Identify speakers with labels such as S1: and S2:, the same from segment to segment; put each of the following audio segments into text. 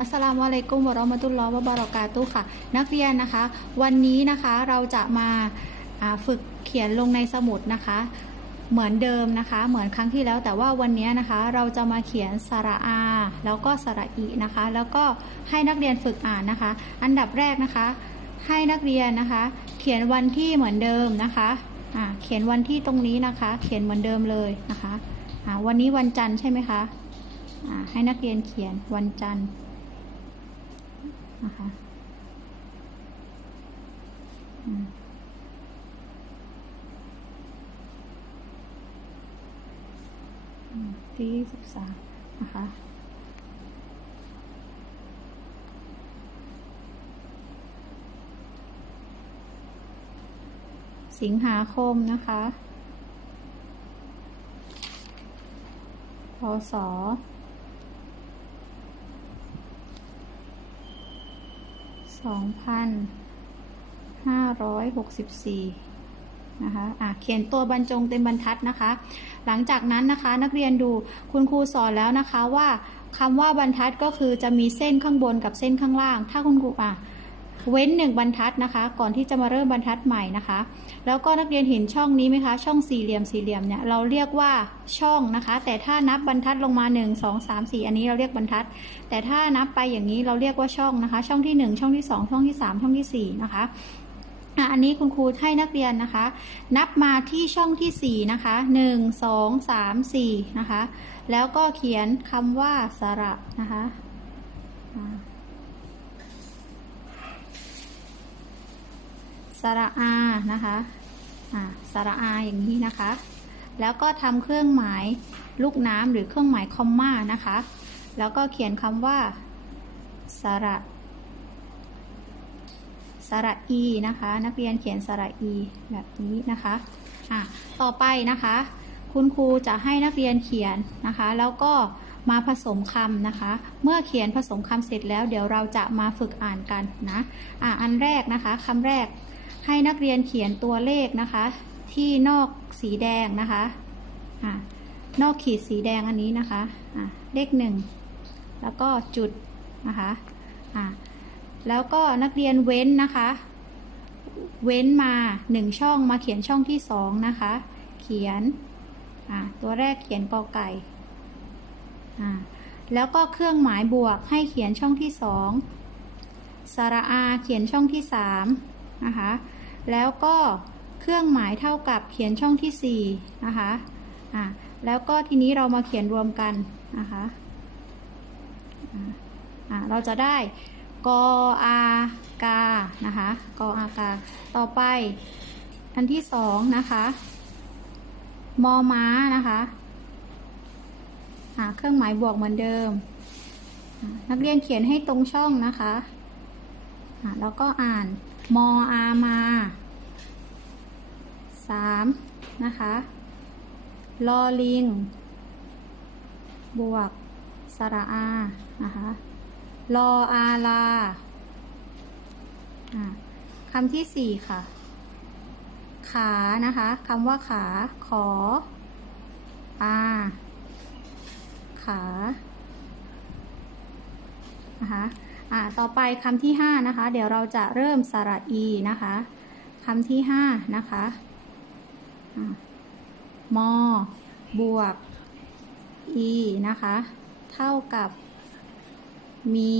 S1: อัสสลามุอะลัยกุมวะเราะมะตุลลอฮ์วะบารอกาตุค่ะ นักเรียนนะคะ วันนี้นะคะเราจะมาฝึกเขียนลงในสมุดนะคะ เหมือนเดิมนะคะ เหมือนครั้งที่แล้วแต่ว่าวันนี้นะคะ เราจะมาเขียนสระอา แล้วก็สระอีนะคะ แล้วก็ให้นักเรียนฝึกอ่านนะคะ อันดับแรกนะคะ ให้นักเรียนนะคะ เขียนวันที่เหมือนเดิมนะคะเขียนวันที่ตรงนี้นะคะ เขียนเหมือนเดิมเลยนะคะวันนี้วันจันทร์ใช่ไหมคะให้นักเรียนเขียนวันจันทร์ นะคะอืมอืมที่สิบสามนะคะสิงหาคมนะคะ พศ สองพันห้าร้อยหกสิบสี่นะคะอะเขียนตัวบรรจงเต็มบรรทัดนะคะ หลังจากนั้นนะคะนักเรียนดูคุณครูสอนแล้วนะคะว่าคำว่าบรรทัดก็คือจะมีเส้นข้างบนกับเส้นข้างล่าง ถ้าคุณครูอะ เว้นหนึ่งบรรทัดนะคะ ก่อนที่จะมาเริ่มบรรทัดใหม่นะคะ แล้วก็นักเรียนเห็นช่องนี้ไหมคะ ช่องสี่เหลี่ยมสี่เหลี่ยมเนี่ยเราเรียกว่าช่องนะคะ แต่ถ้านับบรรทัดลงมา 1 2 3 4 อันนี้เราเรียกบรรทัด แต่ถ้านับไปอย่างนี้เราเรียกว่าช่องนะคะ ช่องที่ 1 ช่องที่ 2 ช่องที่ 3 ช่องที่ 4 นะคะอะอันนี้คุณครูให้นักเรียนนะคะ นับมาที่ช่องที่ 4 นะคะ 1 2 3 4 นะคะ แล้วก็เขียนคำว่าสระนะคะอ่า สระอานะคะอ่าสระอาอย่างนี้นะคะ แล้วก็ทำเครื่องหมายลูกน้ำหรือเครื่องหมายคอมมานะคะ แล้วก็เขียนคำว่าสระสระอีนะคะ นักเรียนเขียนสระอีแบบนี้นะคะอะต่อไปนะคะ คุณครูจะให้นักเรียนเขียนนะคะ แล้วก็มาผสมคำนะคะ เมื่อเขียนผสมคำเสร็จแล้ว เดี๋ยวเราจะมาฝึกอ่านกันนะอะอันแรกนะคะคำแรก ให้นักเรียนเขียนตัวเลขนะคะ ที่นอกสีแดงนะคะอ่านอกขีดสีแดงอันนี้นะคะอ่าเลขหนึ่งแล้วก็จุดนะคะอ่าแล้วก็นักเรียนเว้นนะคะ เว้นมาหนึ่งช่องมาเขียนช่องที่สองนะคะ เขียนตัวแรกเขียนกอไก่แล้วก็เครื่องหมายบวกให้เขียนช่องที่สองสระอาเขียนช่องที่สามนะคะ แล้วก็เครื่องหมายเท่ากับเขียนช่องที่4นะคะอะแล้วก็ทีนี้เรามาเขียนรวมกันนะคะอะเราจะได้กอากานะคะกอากาต่อไป อันที่สองนะคะมอม้านะคะเครื่องหมายบวกเหมือนเดิม นักเรียนเขียนให้ตรงช่องนะคะะแล้วก็อ่าน มออามาสามนะคะลอลิง บวก สระอา นะคะลออาลาอะคำที่สี่ค่ะ ขานะคะคำว่าขา ขอ อาขา นะคะ อ่าต่อไปคำที่ห้านะคะ เดี๋ยวเราจะเริ่มสระอีนะคะคำที่ห้านะคะอ่ามอบวกอีนะคะ เท่ากับมี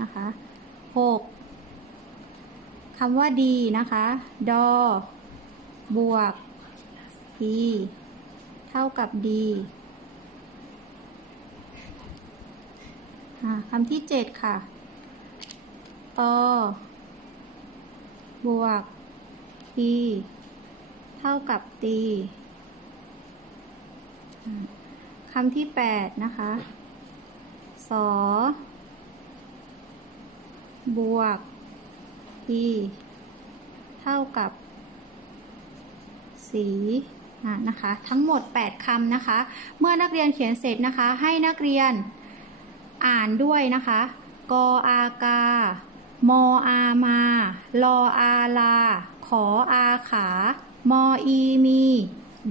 S1: นะคะหกคำว่าดีนะคะ ดอ บวกอีเท่ากับดี อ่า คำที่เจ็ดค่ะตอบวกทีเท่ากับตีคำที่แปดนะคะสอบวกทีเท่ากับ สี่นะคะ ทั้งหมด 8คำนะคะ เมื่อนักเรียนเขียนเสร็จนะคะ ให้นักเรียน อ่านด้วยนะคะ กออากา มออามา ลออาลา ขออาขา มออีมี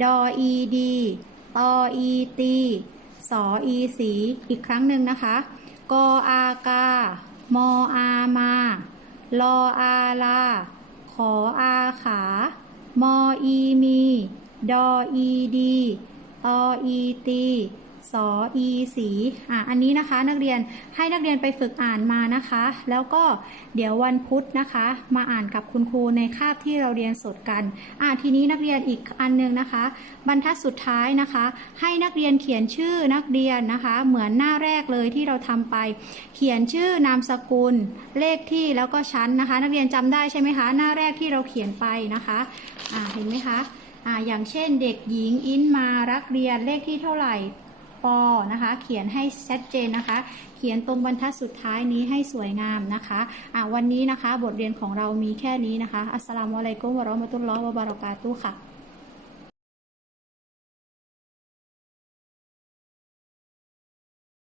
S1: ดออีดี ตออีตี สออีสี อีกครั้งหนึ่งนะคะ กออากา มออามา ลออาลา ขออาขา มออีมี ดออีดี ตออีตี สออีสีอะอันนี้นะคะนักเรียนให้นักเรียนไปฝึกอ่านมานะคะ แล้วก็เดี๋ยววันพุธนะคะ มาอ่านกับคุณครูในคาบที่เราเรียนสดกันอะทีนี้นักเรียนอีกอันหนึงนะคะ บรรทัดสุดท้ายนะคะ ให้นักเรียนเขียนชื่อนักเรียนนะคะ เหมือนหน้าแรกเลยที่เราทำไป เขียนชื่อนามสกุล เลขที่แล้วก็ชั้นนะคะ นักเรียนจำได้ใช่ไหมคะ หน้าแรกที่เราเขียนไปนะคะอ่าเห็นไหมคะอ่าอย่างเช่นเด็กหญิงอินมารักเรียนเลขที่เท่าไหร่ ปอนะคะ เขียนให้ชัดเจนนะคะ เขียนตรงบรรทัดสุดท้ายนี้ให้สวยงามนะคะะวันนี้นะคะ บทเรียนของเรามีแค่นี้นะคะ อัสสลามุอะลัยกุมวะเราะมะตุลลอฮ์วะบารอกาตุค่ะ